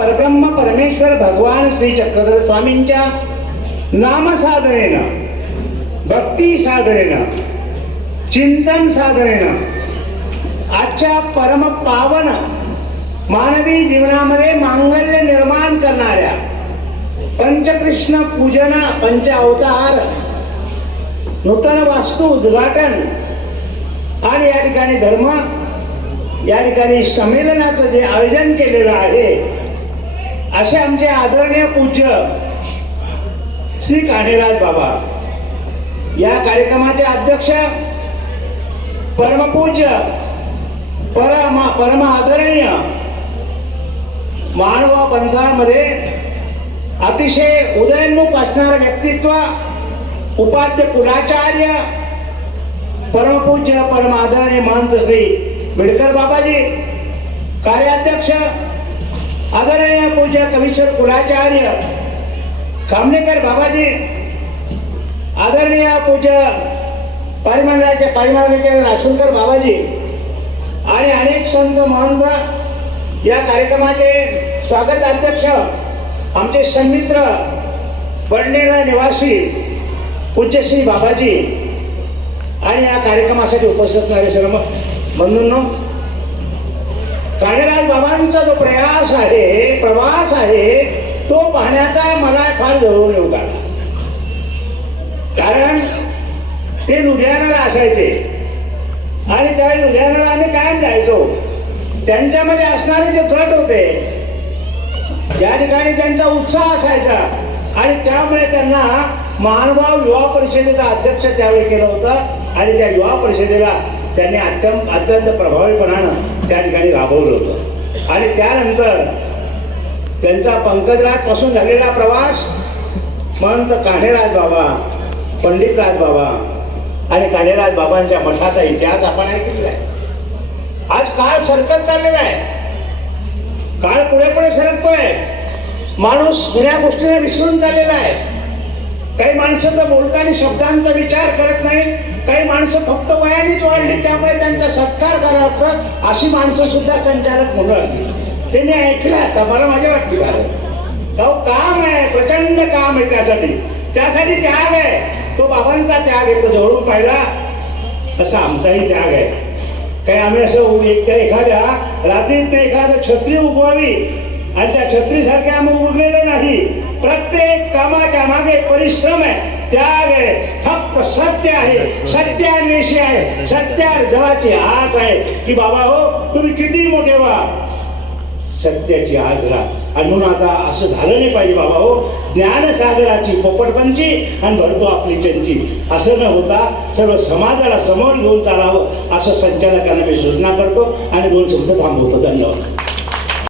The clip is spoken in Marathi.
परब्रह्म परमेश्वर भगवान श्री चक्रधर स्वामींच्या नामसाधनेनं भक्ती साधनेनं चिंतन साधनेनं आजच्या परम पावन मानवी जीवनामध्ये मांगल्य निर्माण करणाऱ्या पंचकृष्ण पूजन पंच अवतार नूतन वास्तू उद्घाटन आणि या ठिकाणी धर्म या ठिकाणी संमेलनाचं जे आयोजन केलेलं आहे असे आमचे आदरणीय पूज्य श्री काणेराज बाबा. या कार्यक्रमाचे अध्यक्ष परमपूज्य परमा परम आदरणीय मानवा पंथामध्ये अतिशय उदयन्मुख असणारं व्यक्तित्व उपाध्य कुलाचार्य परमपूज्य परम आदरणीय महंत श्री बिडकर बाबाजी कार्याध्यक्ष आदरणीय पूज्य कवीश्वर कुलाचार्य खामणेकर बाबाजी आदरणीय पूज्य पारिमंडळाचे पारिमंडळाचे राशुलकर बाबाजी आणि अनेक संत महंत या कार्यक्रमाचे स्वागत अध्यक्ष आमचे सन्मित्र बडनेरा निवासी पूज्यश्री बाबाजी. आणि या कार्यक्रमासाठी उपस्थित असणारे सर्व बंधूंनो काळेराज बाबांचा जो प्रयास आहे प्रवास आहे तो पाहण्याचा मला फार जवळून येऊ लागला. कारण ते लुधियानाला असायचे. आणि त्या लुधियानाला आम्ही कायम जायचो? त्यांच्यामध्ये असणारे जे गट होते ज्या ठिकाणी त्यांचा उत्साह असायचा आणि त्यामुळे त्यांना महानुभाव युवा परिषदेचा अध्यक्ष त्यावेळी केलं होतं आणि त्या युवा परिषदेला त्यांनी अत्यंत अत्यंत प्रभावीपणानं त्या ठिकाणी राबवलं होतं. आणि त्यानंतर त्यांचा पंकजराजपासून झालेला प्रवास महंत कान्हेराज बाबा पंडितराज बाबा आणि कान्हेराज बाबांच्या मठाचा इतिहास आपण ऐकलेला आहे. आज काळ सरकत चाललेला आहे. काळ पुढे पुढे सरकतोय. माणूस जुन्या गोष्टीने विसरून चाललेला आहे. काही माणसं तर बोलताना शब्दांचा विचार करत नाही काही माणसं फक्त वयानेच वाढली त्यामुळे त्यांचा सत्कार करावा अशी माणसं सुद्धा संचालक म्हणू लागली ते मी ऐकलं आता मला माझ्या वाटली झालं काम आहे प्रचंड काम आहे त्यासाठी. त्यासाठी त्याग आहे. तो बाबांचा त्याग आहे तो जवळून पाहिला. असा आमचाही त्याग आहे. काही आम्ही असं एक त्या एखाद्या रात्रीत एखादं छत्री उगवावी आणि त्या छत्रीसारखे आम्ही उरलेलं नाही. प्रत्येक कामाच्या मागे परिश्रम आहे. त्याग आहे फक्त सत्य आहे. सत्यान्वेषी आहे. सत्यार जवाची आज आहे. की बाबा हो तुम्ही किती मोठे व्हा. सत्याची आज राहा. आणि म्हणून आता असं झालं नाही पाहिजे बाबा हो. ज्ञानसागराची पोपटपंची आणि भरतो आपली चंची. असं न होता सर्व समाजाला समोर घेऊन चालावं. असं संचालकांना मी सूचना करतो आणि दोन शब्द थांबवतो. धन्यवाद.